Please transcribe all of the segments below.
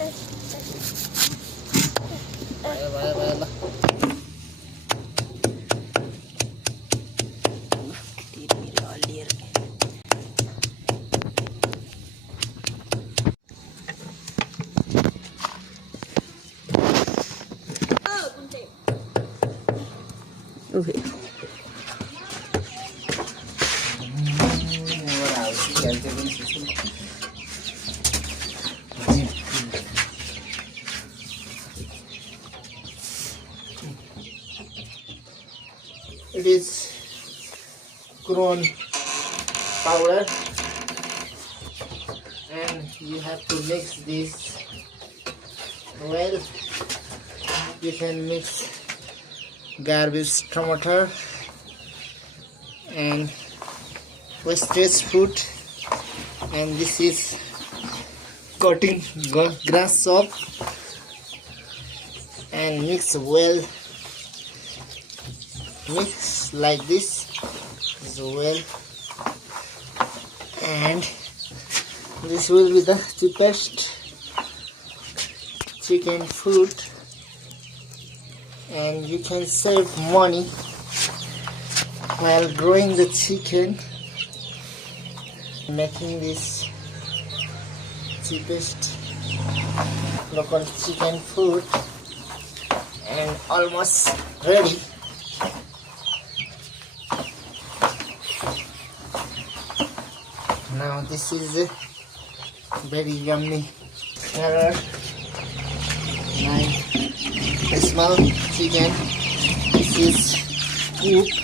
Baiklah. Okay. It is corn powder, and you have to mix this well. You can mix garbage tomato and wastage food, and this is cutting grass soap, and mix well. Mix like this as well, and this will be the cheapest chicken food, and you can save money while growing the chicken, making this cheapest local chicken food, and almost ready. Now this is a very yummy color. Nice small chicken. This is cooked,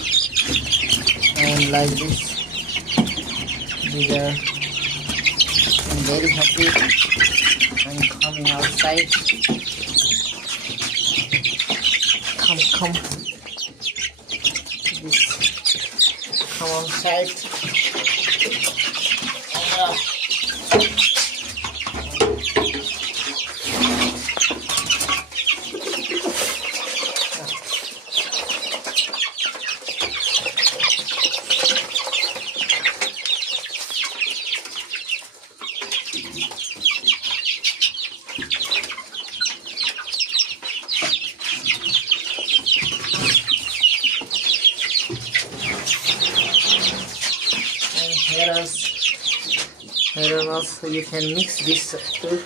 and like this we are very happy and coming outside. Come this come outside. Here also you can mix this too.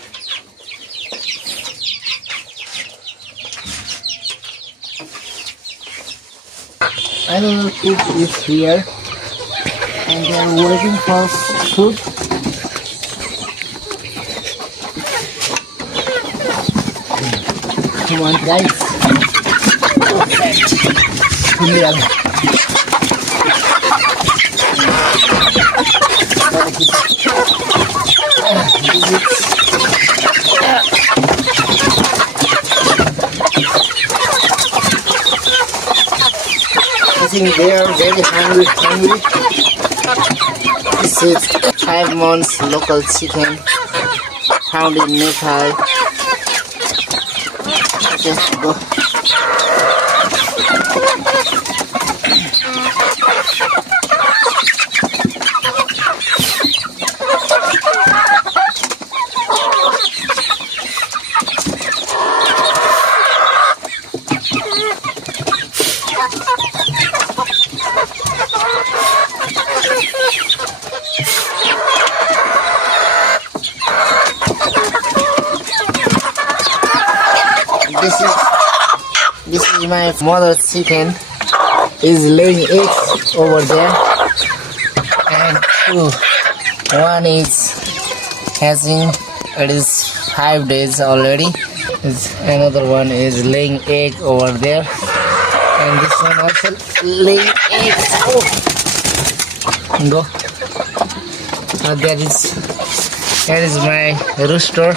Another cook is here, and they are waiting for food. Come on, guys. Perfect. I think they are very hungry. This is 5 months local chicken found in Nepal. Okay, go. This is my mother's chicken. Is laying eggs over there, and one is hatching. It is 5 days already. Another one is laying egg over there, and this one also laying eggs. Oh, go. That is my rooster.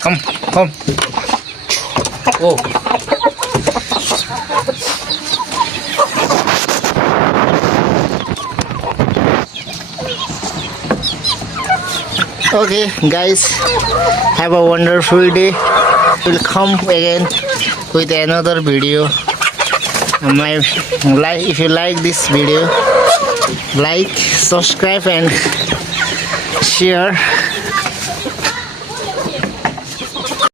Come. Oh. Okay, guys, have a wonderful day. We'll come again with another video. If you like this video, like, subscribe, and share.